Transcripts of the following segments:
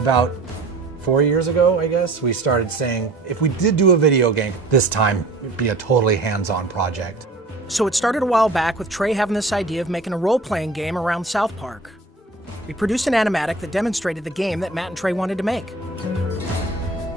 About 4 years ago, I guess, we started saying, if we did do a video game, this time it'd be a totally hands-on project. So it started a while back with Trey having this idea of making a role-playing game around South Park. We produced an animatic that demonstrated the game that Matt and Trey wanted to make.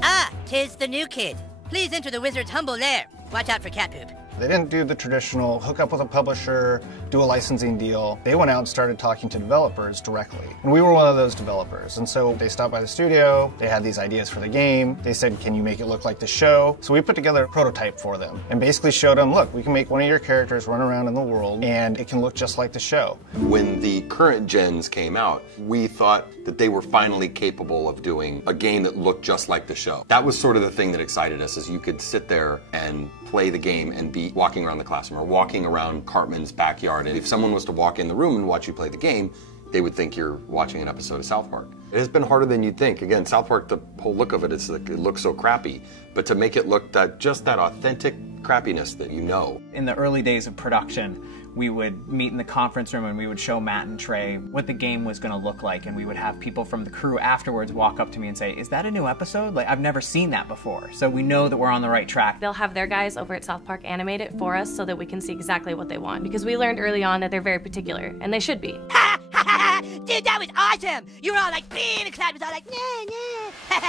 Ah, 'tis the new kid. Please enter the wizard's humble lair. Watch out for cat poop. They didn't do the traditional hook up with a publisher, do a licensing deal. They went out and started talking to developers directly. And we were one of those developers. And so they stopped by the studio, they had these ideas for the game. They said, can you make it look like the show? So we put together a prototype for them and basically showed them, look, we can make one of your characters run around in the world and it can look just like the show. When the current gens came out, we thought that they were finally capable of doing a game that looked just like the show. That was sort of the thing that excited us, is you could sit there and play the game and be walking around the classroom or walking around Cartman's backyard. And if someone was to walk in the room and watch you play the game, they would think you're watching an episode of South Park. It has been harder than you'd think. Again, South Park, the whole look of it is like, it looks so crappy. But to make it look just that authentic crappiness that you know. In the early days of production, we would meet in the conference room and we would show Matt and Trey what the game was going to look like, and we would have people from the crew afterwards walk up to me and say, is that a new episode? Like, I've never seen that before. So we know that we're on the right track. They'll have their guys over at South Park animate it for us so that we can see exactly what they want, because we learned early on that they're very particular, and they should be. Ha ha ha! Dude, that was awesome! You were all like, and the crowd was all like, nah.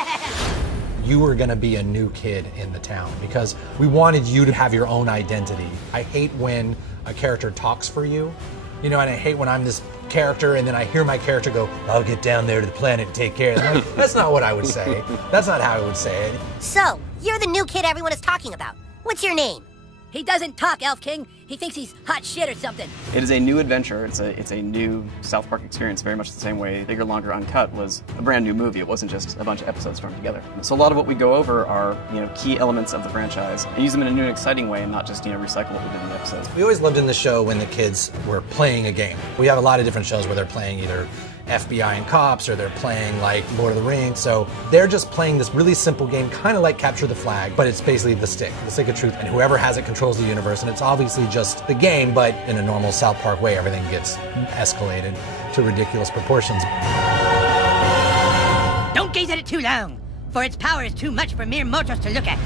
You were gonna be a new kid in the town because we wanted you to have your own identity. I hate when a character talks for you, you know, and I hate when I'm this character and then I hear my character go, I'll get down there to the planet and take care of them. Like, that's not what I would say. That's not how I would say it. So, you're the new kid everyone is talking about. What's your name? He doesn't talk, Elf King. He thinks he's hot shit or something. It is a new adventure. It's a new South Park experience, very much the same way Bigger, Longer, Uncut was a brand new movie. It wasn't just a bunch of episodes thrown together. So a lot of what we go over are, key elements of the franchise and use them in a new and exciting way and not just, recycle what we did in the episodes. We always loved in the show when the kids were playing a game. We have a lot of different shows where they're playing either FBI and cops, or they're playing like Lord of the Rings. So they're just playing this really simple game, kind of like Capture the Flag, but it's basically the stick of truth, and whoever has it controls the universe, and it's obviously just the game, but in a normal South Park way, everything gets escalated to ridiculous proportions. Don't gaze at it too long, for its power is too much for mere mortals to look at.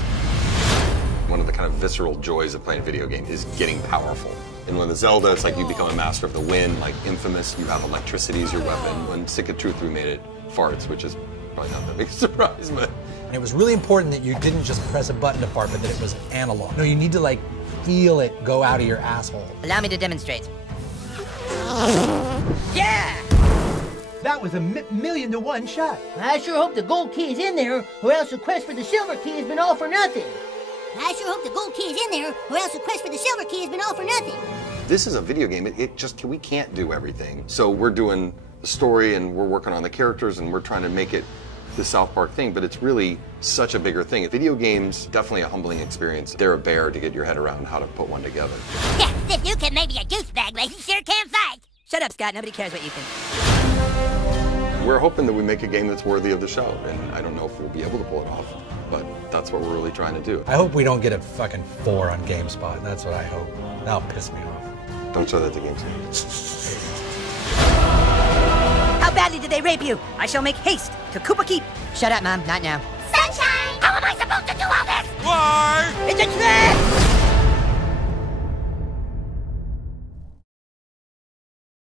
One of the kind of visceral joys of playing a video game is getting powerful. And when the Zelda, it's like you become a master of the wind, like Infamous, you have electricity as your weapon. When Stick of Truth, we made it farts, which is probably not that big a surprise, but... And it was really important that you didn't just press a button to fart, but that it was analog. No, you need to like feel it go out of your asshole. Allow me to demonstrate. Yeah! That was a million to one shot. I sure hope the gold key is in there, or else the quest for the silver key has been all for nothing. I sure hope the gold key is in there, or else the quest for the silver key has been all for nothing. This is a video game. We can't do everything. So we're doing the story and we're working on the characters and we're trying to make it the South Park thing, but it's really such a bigger thing. Video games, definitely a humbling experience. They're a bear to get your head around how to put one together. Yeah, this new kid may be a douchebag, but he sure can fight. Shut up, Scott. Nobody cares what you think. We're hoping that we make a game that's worthy of the show, and I don't know if we'll be able to pull it off, but that's what we're really trying to do. I hope we don't get a fucking 4 on GameSpot. That's what I hope. That'll piss me off. Don't show that to GameSpot. How badly did they rape you? I shall make haste to Koopa Keep. Shut up, Mom. Not now. Sunshine! How am I supposed to do all this? Why? It's a trap!